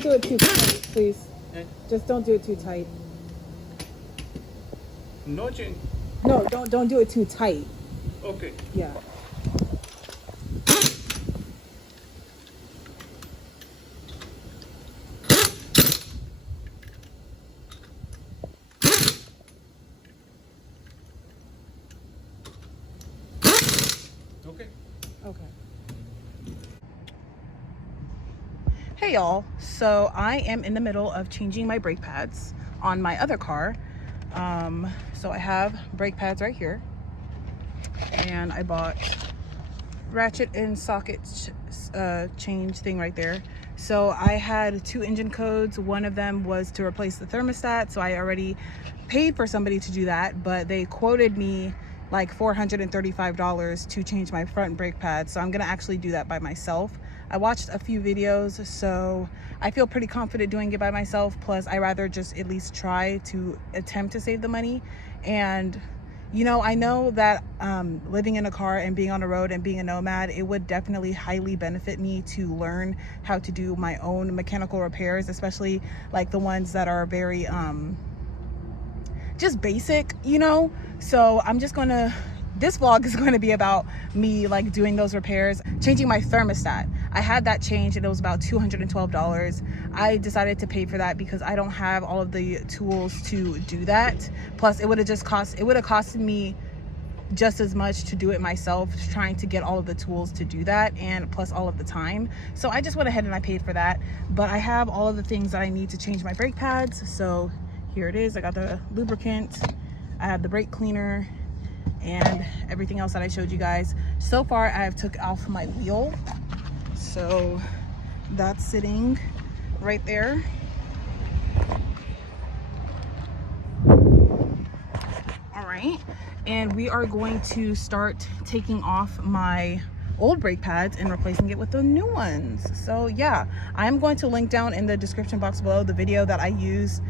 don't do it too tight, please. Just don't do it too tight. No change. No, don't do it too tight. Okay. Yeah. Okay. Okay. Hey y'all, so I am in the middle of changing my brake pads on my other car. So I have brake pads right here, and I bought ratchet and socket change thing right there. So I had 2 engine codes. One of them was to replace the thermostat, so I already paid for somebody to do that, but they quoted me like $435 to change my front brake pads, so I'm gonna actually do that by myself. I watched a few videos, so I feel pretty confident doing it by myself. Plus, I rather just at least try to attempt to save the money. And you know, I know that living in a car and being on the road and being a nomad, it would definitely highly benefit me to learn how to do my own mechanical repairs, especially like the ones that are very just basic, you know. So I'm just gonna, this vlog is going to be about me like doing those repairs, changing my thermostat. I had that changed and it was about $212. I decided to pay for that because I don't have all of the tools to do that. Plus it would have costed me just as much to do it myself, trying to get all of the tools to do that, and plus all of the time. So I just went ahead and I paid for that. But I have all of the things that I need to change my brake pads. So here it is. I got the lubricant, I have the brake cleaner, and everything else that I showed you guys. So far I have took off my wheel, so that's sitting right there. All right, and we are going to start taking off my old brake pads and replacing it with the new ones. So yeah, I'm going to link down in the description box below the video that I use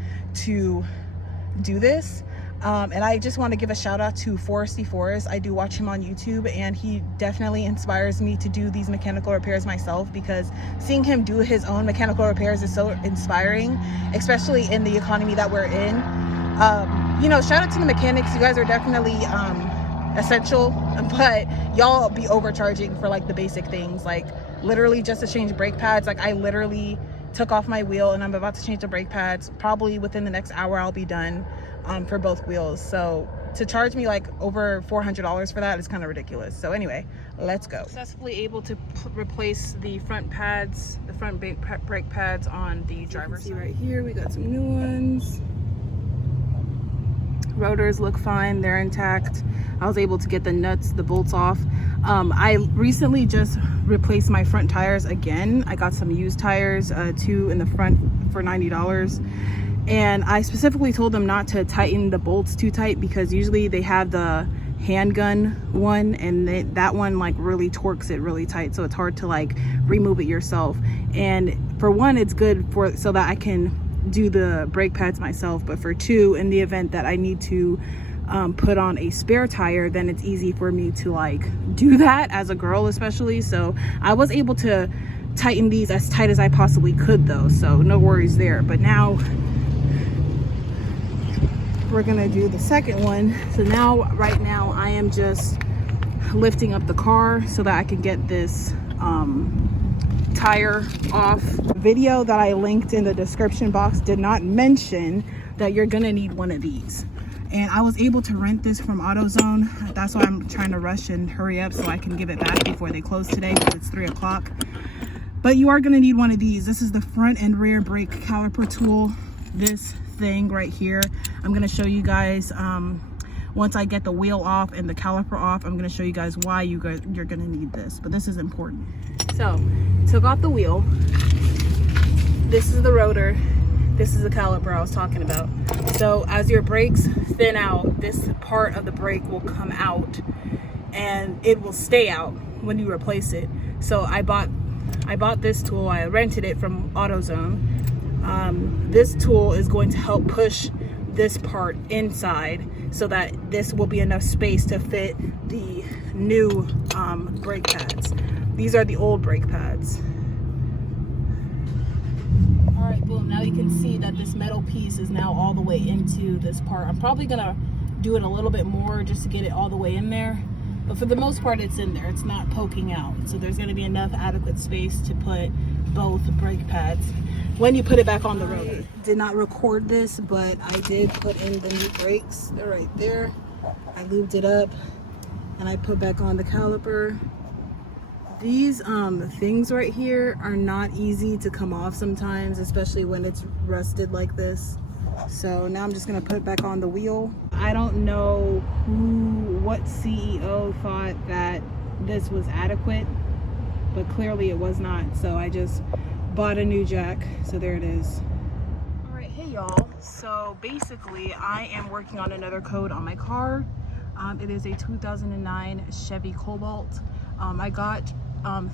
to do this. And I just want to give a shout out to Foresty Forest. I do watch him on YouTube, and he definitely inspires me to do these mechanical repairs myself, because seeing him do his own mechanical repairs is so inspiring, especially in the economy that we're in. You know, shout out to the mechanics. You guys are definitely essential, but y'all be overcharging for like the basic things, like literally just to change brake pads. Like I literally took off my wheel and I'm about to change the brake pads. Probably within the next hour I'll be done for both wheels. So to charge me like over $400 for that is kind of ridiculous. So anyway, let's go. Successfully able to replace the front pads, the front brake pads on the driver's side. Right here we got some new ones. Rotors look fine, they're intact. I was able to get the nuts, the bolts off. I recently just replaced my front tires again. I got some used tires, 2 in the front for $90. And I specifically told them not to tighten the bolts too tight, because usually they have the handgun one, and that one like really torques it really tight, so it's hard to like remove it yourself. And for one, it's good for so that I can do the brake pads myself, but for 2, in the event that I need to put on a spare tire, then it's easy for me to like do that as a girl especially. So I was able to tighten these as tight as I possibly could though, so no worries there. But now we're gonna do the second one. So now right now I am just lifting up the car so that I can get this tire off. Video that I linked in the description box did not mention that you're gonna need one of these, and I was able to rent this from AutoZone. That's why I'm trying to rush and hurry up so I can give it back before they close today, because it's 3 o'clock. But you are gonna need one of these. This is the front and rear brake caliper tool. This thing right here, I'm gonna show you guys once I get the wheel off and the caliper off. I'm gonna show you guys why you're gonna need this, but this is important. So took off the wheel, this is the rotor, this is the caliper I was talking about. So as your brakes thin out, this part of the brake will come out and it will stay out when you replace it. So I bought this tool. I rented it from AutoZone. This tool is going to help push this part inside so that this will be enough space to fit the new brake pads. These are the old brake pads. All boom, now you can see that this metal piece is now all the way into this part. I'm probably gonna do it a little bit more just to get it all the way in there, but for the most part it's in there. It's not poking out, so there's going to be enough adequate space to put both brake pads when you put it back on the road. I did not record this, but I did put in the new brakes. They're right there. I lubed it up and I put back on the caliper. These things right here are not easy to come off sometimes, especially when it's rusted like this. So now I'm just gonna put back on the wheel. I don't know what CEO thought that this was adequate, but clearly it was not. So I just bought a new jack. So there it is. All right, hey y'all. So basically I am working on another code on my car. It is a 2009 Chevy Cobalt. I got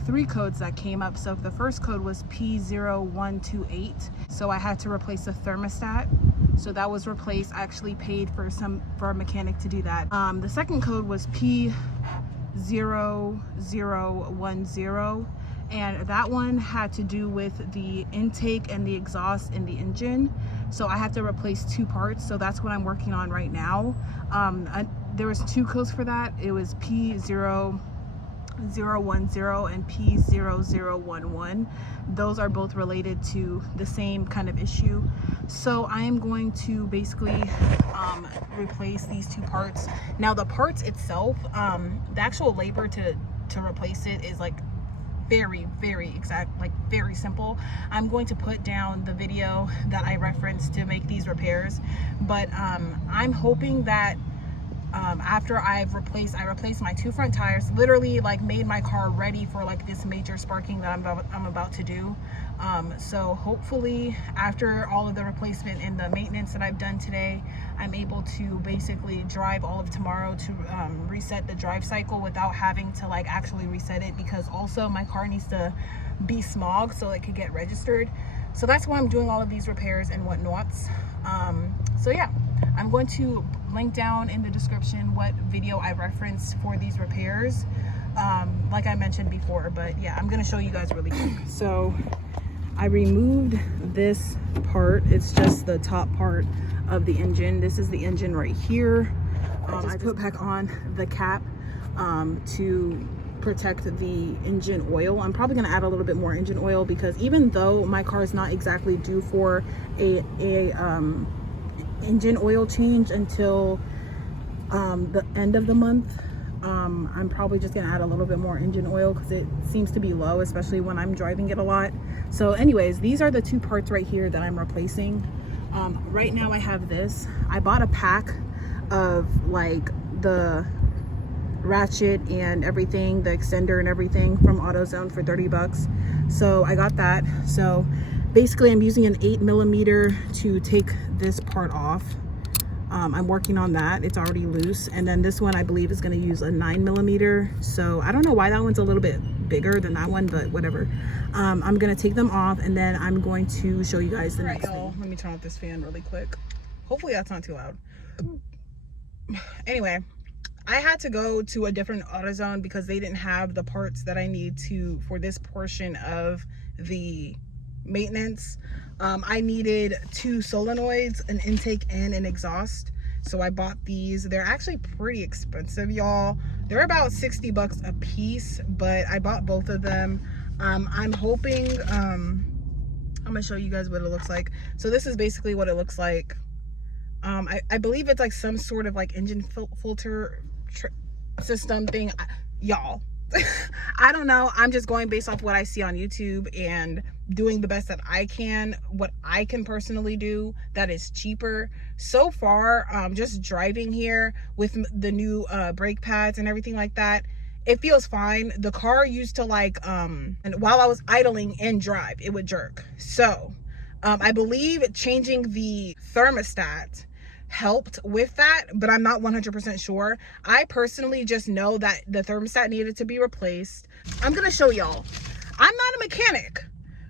3 codes that came up. So the first code was P0128. So I had to replace the thermostat. So that was replaced. I actually paid for a mechanic to do that. The second code was P0010, and that one had to do with the intake and the exhaust in the engine. So I had to replace 2 parts. So that's what I'm working on right now. There was 2 codes for that. It was P0010 and P0011. Those are both related to the same kind of issue. So I am going to basically replace these 2 parts. Now the parts itself, the actual labor to replace it is like very exact, like very simple. I'm going to put down the video that I referenced to make these repairs, but I'm hoping that after I replaced my 2 front tires, literally like made my car ready for like this major sparking that I'm about to do. So hopefully after all of the replacement and the maintenance that I've done today, I'm able to basically drive all of tomorrow to reset the drive cycle without having to like actually reset it, because also my car needs to be smog so it could get registered. So that's why I'm doing all of these repairs and whatnots. So yeah, I'm going to link down in the description what video I referenced for these repairs, like I mentioned before. But yeah, I'm gonna show you guys really quick. So I removed this part. It's just the top part of the engine. This is the engine right here. I put back on the cap to protect the engine oil. I'm probably going to add a little bit more engine oil, because even though my car is not exactly due for a engine oil change until the end of the month, I'm probably just gonna add a little bit more engine oil because it seems to be low, especially when I'm driving it a lot. So anyways, these are the 2 parts right here that I'm replacing. Right now I have this. I bought a pack of like the ratchet and everything, the extender and everything from AutoZone for 30 bucks. So I got that. So basically I'm using an 8mm to take this part off. I'm working on that. It's already loose. And then this one I believe is going to use a 9mm. So I don't know why that one's a little bit bigger than that one, but whatever. I'm going to take them off and then I'm going to show you guys the next thing. Let me turn off this fan really quick. Hopefully that's not too loud. Anyway, I had to go to a different AutoZone because they didn't have the parts that I need for this portion of the maintenance. I needed 2 solenoids, an intake and an exhaust. So I bought these. They're actually pretty expensive, y'all. They're about 60 bucks a piece, but I bought both of them. I'm hoping, I'm gonna show you guys what it looks like. So this is basically what it looks like. I believe it's like some sort of like engine filter system thing, y'all. I don't know. I'm just going based off what I see on YouTube and doing the best that I can, what I can personally do that is cheaper. So far, just driving here with the new brake pads and everything like that, it feels fine. The car used to like, and while I was idling and drive, it would jerk. So I believe changing the thermostat helped with that, but I'm not 100% sure. I personally just know that the thermostat needed to be replaced. I'm gonna show y'all. I'm not a mechanic,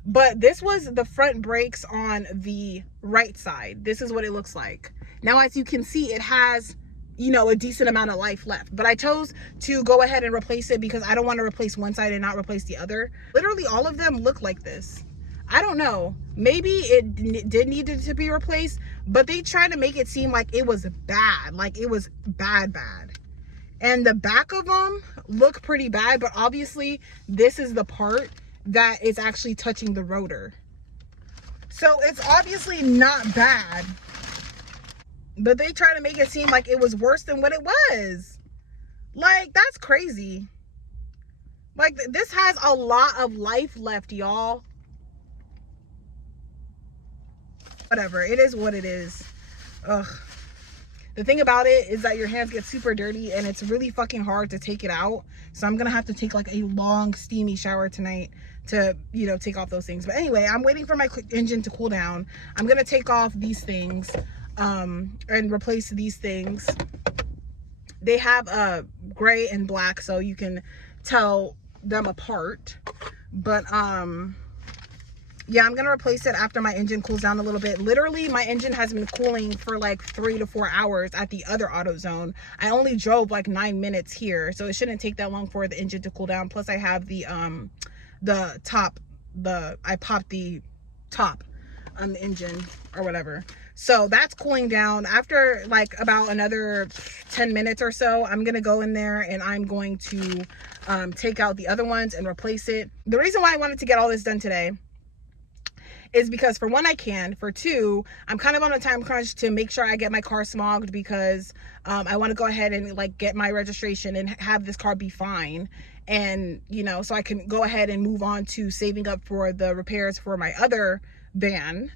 but this was the front brakes on the right side. This is what it looks like. Now, as you can see, it has, you know, a decent amount of life left, but I chose to go ahead and replace it because I don't want to replace one side and not replace the other. Literally all of them look like this. I don't know. Maybe it did need to be replaced, but they tried to make it seem like it was bad. Like it was bad. And the back of them look pretty bad, but obviously this is the part that is actually touching the rotor. So it's obviously not bad, but they try to make it seem like it was worse than what it was. Like, that's crazy. Like, this has a lot of life left, y'all. Whatever, it is what it is. Ugh. The thing about it is that your hands get super dirty and it's really fucking hard to take it out. So I'm gonna have to take like a long steamy shower tonight to, you know, take off those things. But anyway, I'm waiting for my engine to cool down. I'm gonna take off these things and replace these things. They have gray and black, so you can tell them apart. But yeah, I'm gonna replace it after my engine cools down a little bit. Literally, my engine has been cooling for like 3 to 4 hours at the other AutoZone. I only drove like 9 minutes here, so it shouldn't take that long for the engine to cool down. Plus I have the top, I popped the top on the engine or whatever. So that's cooling down. After like about another 10 minutes or so, I'm gonna go in there and I'm going to take out the other ones and replace it. The reason why I wanted to get all this done today is because, for one, I can. For two, I'm kind of on a time crunch to make sure I get my car smogged, because I want to go ahead and like get my registration and have this car be fine. And, you know, so I can go ahead and move on to saving up for the repairs for my other van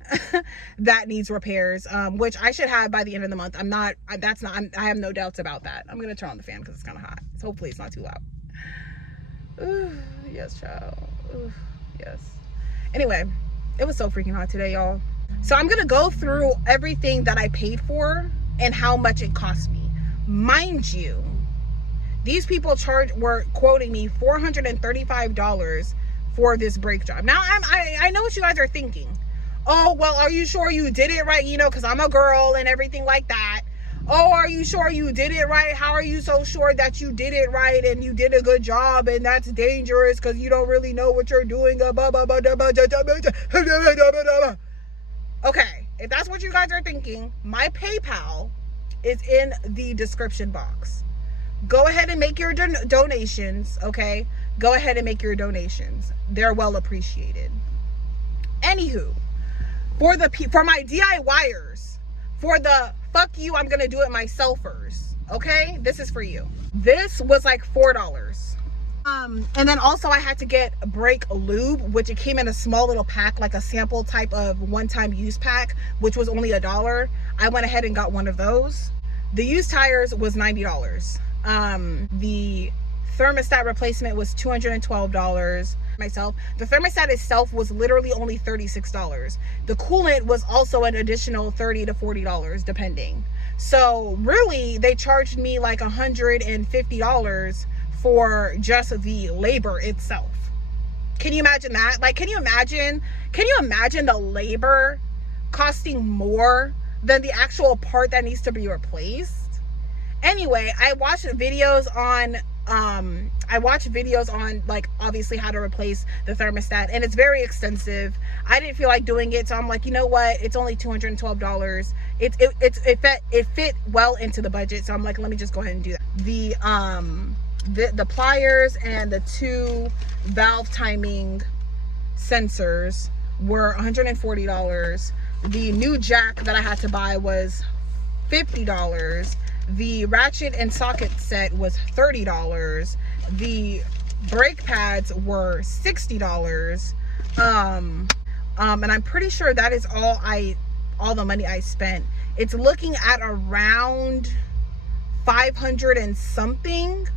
that needs repairs, which I should have by the end of the month. I have no doubts about that. I'm going to turn on the fan because it's kind of hot. So hopefully it's not too loud. Ooh, yes, child. Ooh, yes. Anyway, it was so freaking hot today, y'all. So I'm gonna go through everything that I paid for and how much it cost me. Mind you, these people were quoting me $435 for this brake job. Now I know what you guys are thinking. Oh, well, are you sure you did it right? You know, because I'm a girl and everything like that. Oh, are you sure you did it right? How are you so sure that you did it right and you did a good job, and that's dangerous because you don't really know what you're doing? Okay, if that's what you guys are thinking, my PayPal is in the description box. Go ahead and make your donations, okay? Go ahead and make your donations. They're well appreciated. Anywho, for my DIYers, for the fuck you, I'm gonna do it myselfers, okay? This is for you. This was like $4. And then also I had to get brake lube, which it came in a small little pack, like a sample type of one-time use pack, which was only $1. I went ahead and got one of those. The used tires was $90. The thermostat replacement was $212 myself. The thermostat itself was literally only $36. The coolant was also an additional $30 to $40 depending. So really they charged me like $150 for just the labor itself. Can you imagine that? Like, can you imagine the labor costing more than the actual part that needs to be replaced? Anyway, I watched videos on like obviously how to replace the thermostat, and it's very extensive. I didn't feel like doing it, so I'm like, you know what, it's only $212. It fit well into the budget, so I'm like, let me just go ahead and do that. The pliers and the 2 valve timing sensors were $140. The new jack that I had to buy was $50. The ratchet and socket set was $30. The brake pads were $60. And I'm pretty sure that is all the money I spent. It's looking at around 500 and something.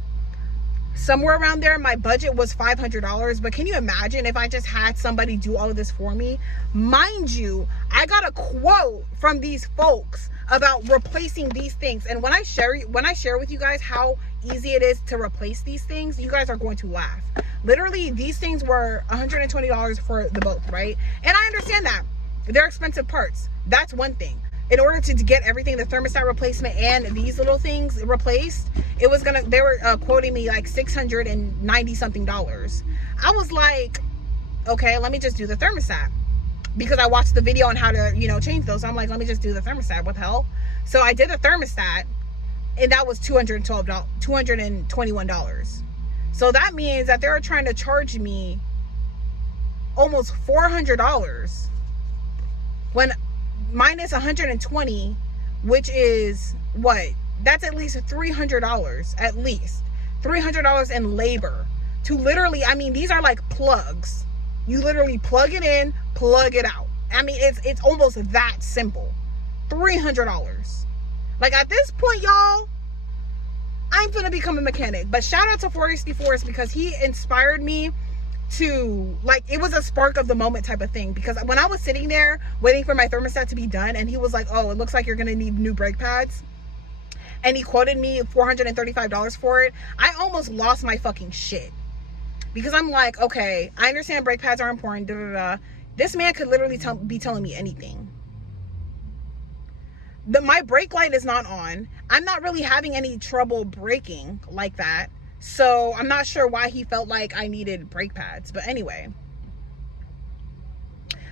Somewhere around there. My budget was $500, but can you imagine if I just had somebody do all of this for me? Mind you, I got a quote from these folks about replacing these things, and when I share with you guys how easy it is to replace these things, you guys are going to laugh. Literally, these things were $120 for the both, right? And I understand that they're expensive parts. That's one thing. In order to get everything, the thermostat replacement and these little things replaced, they were quoting me like $690 something. I was like, okay, let me just do the thermostat. because I watched the video on how to, you know, change those. So I'm like, let me just do the thermostat. What the hell? So I did the thermostat, and that was $221. So that means that they're trying to charge me almost $400 when minus 120, which is what? That's at least $300, at least $300 in labor to literally, I mean, these are like plugs. You literally plug it in, plug it out. I mean, it's almost that simple. $300. Like, at this point, y'all, I'm gonna become a mechanic. But shout out to Foresty Forest, because he inspired me to, like, it was a spark of the moment type of thing. Because when I was sitting there waiting for my thermostat to be done, and he was like, oh, it looks like you're gonna need new brake pads, and he quoted me $435 for it, I almost lost my fucking shit. Because I'm like, okay, I understand brake pads are important, da, da, da. This man could literally be telling me anything. My brake light is not on. I'm not really having any trouble braking like that. So I'm not sure why he felt like I needed brake pads. But anyway,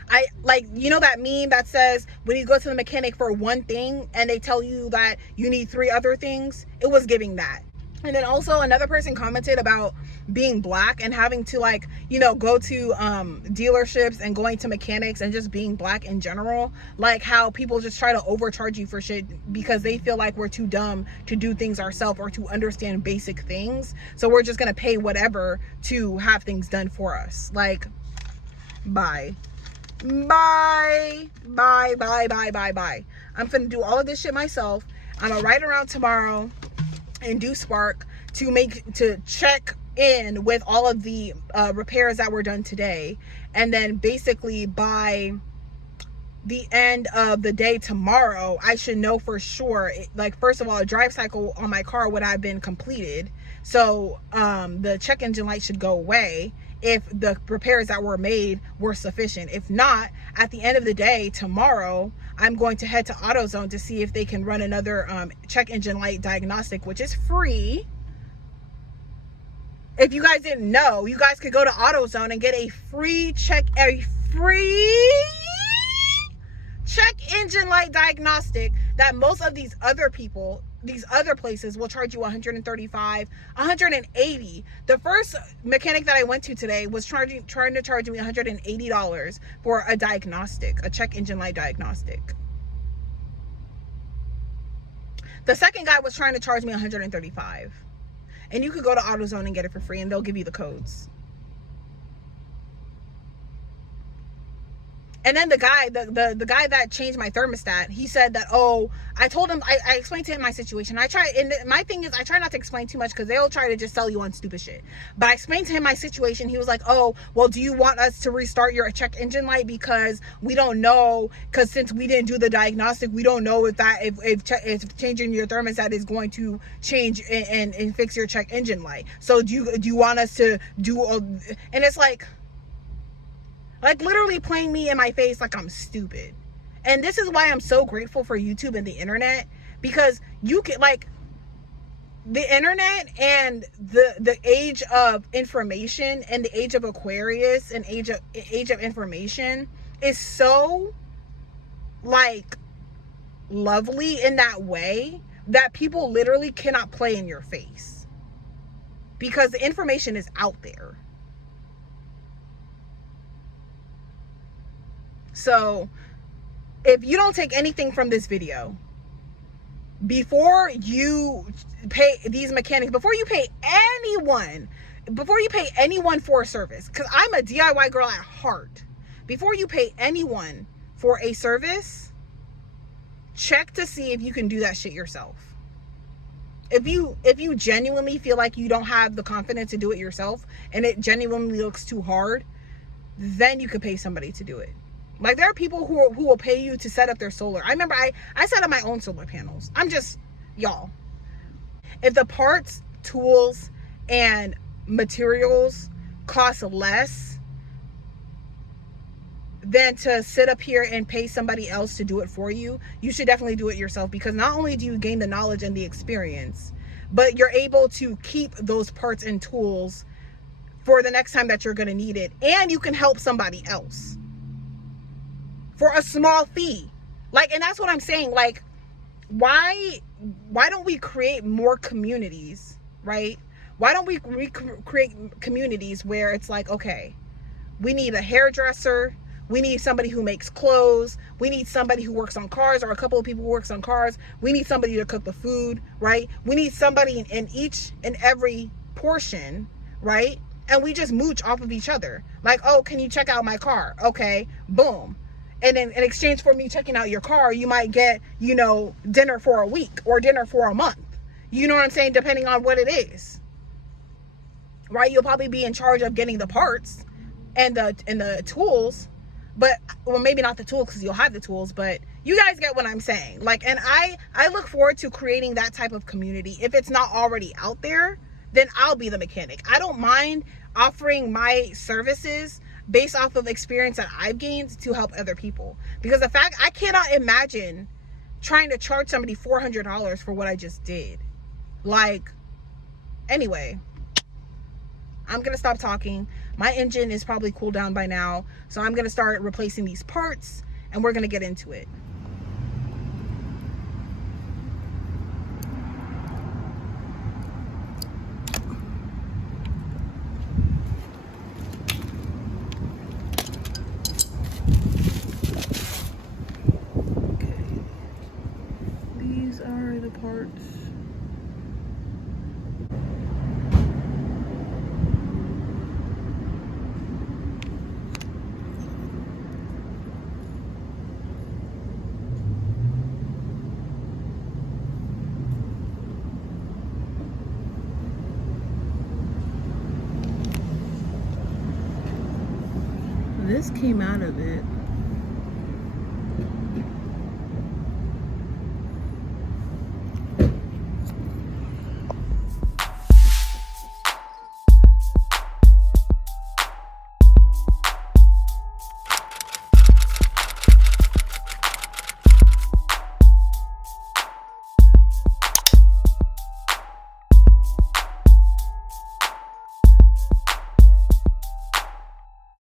I like, you know that meme that says when you go to the mechanic for one thing and they tell you that you need 3 other things? It was giving that. And then also another person commented about being black and having to, like, you know, go to dealerships and going to mechanics and just being black in general. Like how people just try to overcharge you for shit because they feel like we're too dumb to do things ourselves or to understand basic things. So we're just going to pay whatever to have things done for us. Like, bye. Bye. Bye, bye, bye, bye, bye. I'm finna do all of this shit myself. I'm gonna ride around tomorrow and do Spark to check in with all of the repairs that were done today, and then basically by the end of the day tomorrow I should know for sure, like, first of all, a drive cycle on my car would have been completed, so the check engine light should go away if the repairs that were made were sufficient. If not, at the end of the day tomorrow, I'm going to head to AutoZone to see if they can run another check engine light diagnostic, which is free. If you guys didn't know, you guys could go to AutoZone and get a free check engine light diagnostic that most of these other places will charge you $135, $180. The first mechanic that I went to today was trying to charge me $180 for a diagnostic, a check engine light diagnostic. The second guy was trying to charge me $135. And you could go to AutoZone and get it for free, and they'll give you the codes. And then the guy that changed my thermostat, he said that, oh, I told him, I explained to him my situation. And my thing is, I try not to explain too much because they'll try to just sell you on stupid shit. But I explained to him my situation. He was like, oh, well, do you want us to restart your check engine light? Because we don't know, because since we didn't do the diagnostic, we don't know if changing your thermostat is going to change and fix your check engine light. So do you want us to do all, and it's like literally playing me in my face like I'm stupid. And this is why I'm so grateful for YouTube and the internet, because you can, like, the internet and the age of information and the age of Aquarius and age of information is so, like, lovely in that way that people literally cannot play in your face because the information is out there. So if you don't take anything from this video, before you pay these mechanics, before you pay anyone for a service, because I'm a DIY girl at heart, before you pay anyone for a service, check to see if you can do that shit yourself. If you genuinely feel like you don't have the confidence to do it yourself and it genuinely looks too hard, then you could pay somebody to do it. Like, there are people who will pay you to set up their solar. I remember I set up my own solar panels. I'm just, y'all, if the parts, tools, and materials cost less than to sit up here and pay somebody else to do it for you, you should definitely do it yourself, because not only do you gain the knowledge and the experience, but you're able to keep those parts and tools for the next time that you're going to need it, and you can help somebody else. for a small fee. Like, and that's what I'm saying. Like, why don't we create more communities, right? Why don't we create communities where it's like, okay, we need a hairdresser, we need somebody who makes clothes, we need somebody who works on cars, or a couple of people who works on cars, we need somebody to cook the food, right? We need somebody in each and every portion, right? And we just mooch off of each other. Like, oh, can you check out my car? Okay, boom. And then in exchange for me checking out your car, you might get, you know, dinner for a week or dinner for a month. You know what I'm saying? Depending on what it is, right? You'll probably be in charge of getting the parts and the tools, but, well, maybe not the tools because you'll have the tools, but you guys get what I'm saying. Like, and I look forward to creating that type of community. If it's not already out there, then I'll be the mechanic. I don't mind offering my services based off of experience that I've gained to help other people. Because the fact, I cannot imagine trying to charge somebody $400 for what I just did. Like, anyway, I'm gonna stop talking. My engine is probably cooled down by now, so I'm gonna start replacing these parts and we're gonna get into it. These are the parts. This came out of it.